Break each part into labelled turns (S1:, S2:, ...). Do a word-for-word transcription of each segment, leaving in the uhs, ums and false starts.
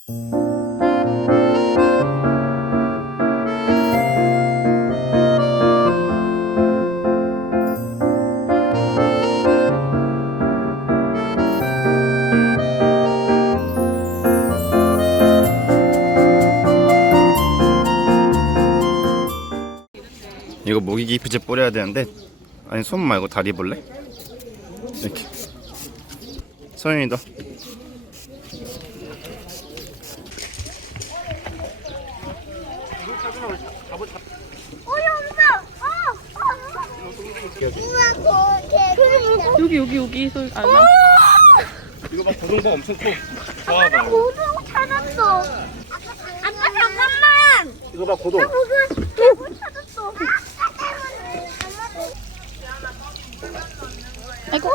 S1: 이거 모기 기피제 뿌려야 되는데, 아니 손 말고 다리 볼래? 이렇게. 소연이도.
S2: 여기 여기 여기 소리 안 나.
S1: 이거 봐, 고등어 엄청 커. 봐봐.
S3: 고등어 찾았어. 아빠 잠깐만.
S1: 이거 봐, 고등.
S3: 고등어 찾았어.
S2: 아이고.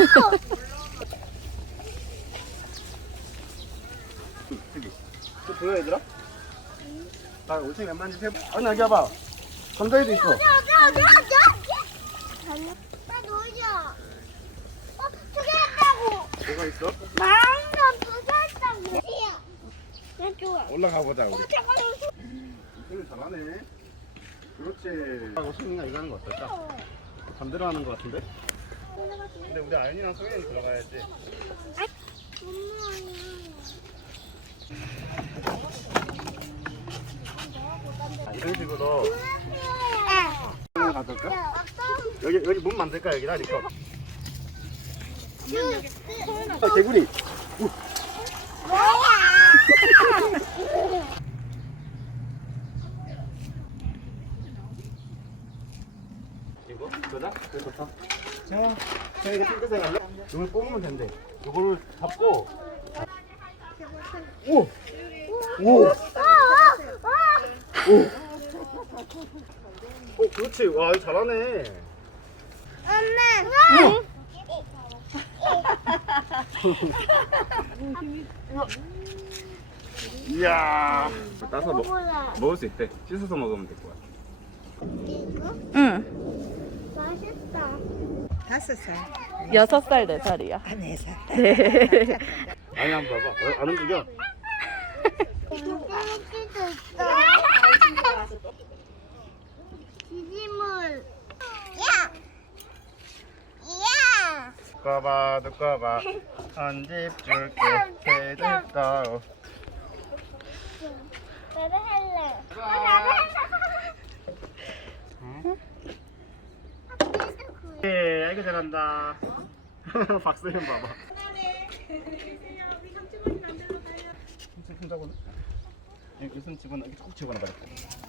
S1: 또 보여 얘들아? 나 올챙이 몇 마리 해봐. 아니 여기 와봐. 건더기도 있어.
S3: 어디 어디 어디 어디. 빨리 놀자. 어 저기 있다고.
S1: 뭐가 있어?
S3: 마음도 부서 있다고. 나 좋아.
S1: 올라가 보자 우리.
S3: 잠깐만.
S1: 소연이 잘하네. 그렇지. 하고 소연이가 이거 하는 거 어떨까? 반대로 하는 거 같은데? 근데 우리 아연이랑 소연이 들어가야지. 아, 이런 식으로 소연이 가볼까? 여기 여기 문 만들까 여기다 이렇게. 아, 개구리. 이거 그거다? 그거 좋다. 자, 자 이거 핑크색 할래? 이걸 뽑으면 된대. 이거를 잡고. 오, 오, 오. 어, 그렇지. 와, 이거 잘하네.
S3: 엄마.
S1: 이야. 따서 먹, 먹을 수 있대. 씻어서 먹으면 될 거야.
S3: 이거
S2: 응.
S3: 맛있다.
S4: 다섯 살.
S2: 여섯 살 네 살이야.
S4: 아, 네 살.
S2: 네.
S1: 아니 한번 봐봐. 어, 안 움직여.
S3: 김치도 있어. 지지물. 야. 야.
S1: 두꺼봐 두꺼봐 한 집 줄게 새들 떠.
S3: 나도 할래. 어, 나도 할래.
S1: 예, 아이고 잘한다. 박수현 봐봐. 손 잡아놔. 여기 손 집어넣어. 여기 꼭 집어넣어 버려.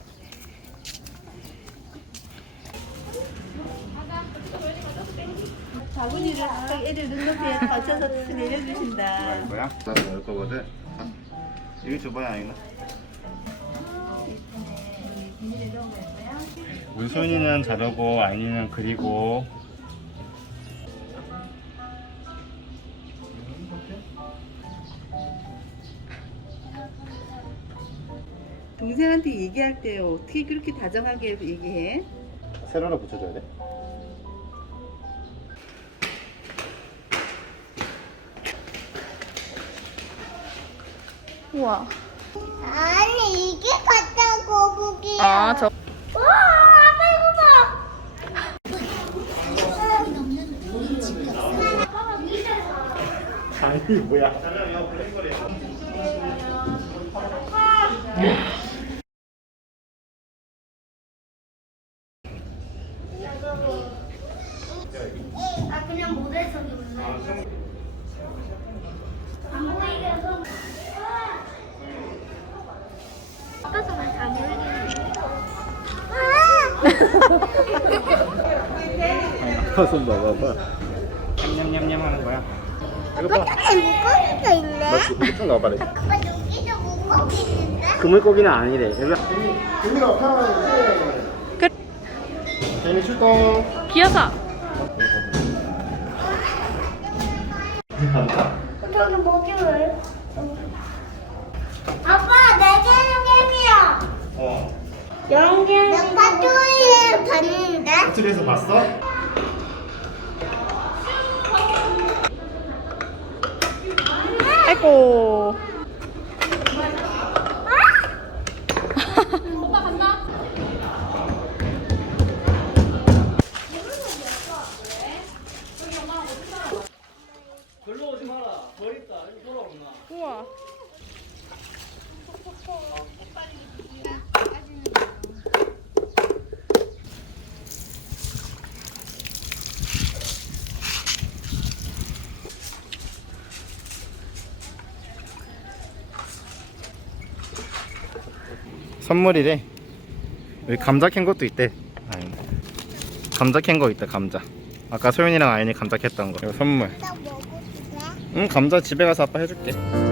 S4: 바구니를 딱 애들 눈높이에 받쳐서 내려주신다.
S1: 이거야? 나도 넣을 거거든. 이거 줘봐야 아이나. 우리 소연이는 자르고 아이는 그리고.
S4: 동생한테 얘기할 때 어떻게 그렇게 다정하게 얘기해?
S1: 세로로 붙여줘야 돼.
S2: 우와.
S3: 아니 이게 가짜 거북이야.
S2: 아, 저.
S3: 와, 아빠 이거 봐.
S1: 아니 뭐야?
S3: 아 그냥 모델석이 올래. 안 보이게 해서. 아빠 정말 잘 보이네.
S1: 아빠 손 봐봐봐. 냠냠냠냠 하는 거야. 이거 봐.
S3: 아빠 물고기가 있네.
S1: 맞지? 이거 좀 넣어봐라.
S3: 아빠 여기도 물고기 있는데?
S1: 그물고기는 아니래. 여기. 재민아 편하지.
S2: 끝.
S1: 재민 출동.
S2: 기어사.
S3: 저기 뭐지 왜? 아빠 내 개는 개미야.
S1: 어.
S3: 영개. 나 파토이에 봤는데.
S1: 호텔에서 봤어?
S2: 아이고.
S5: 걸로 오지 마라. 버린다. 이거 돌아오나.
S2: 우와.
S1: 선물이래. 여기 감자 캔 것도 있대. 아니, 감자 캔 거 있다. 감자. 아까 소윤이랑 아연이 감자 캤던 거. 이거 선물.
S3: 나 먹고 싶어.
S1: 응, 감자 집에 가서 아빠 해줄게.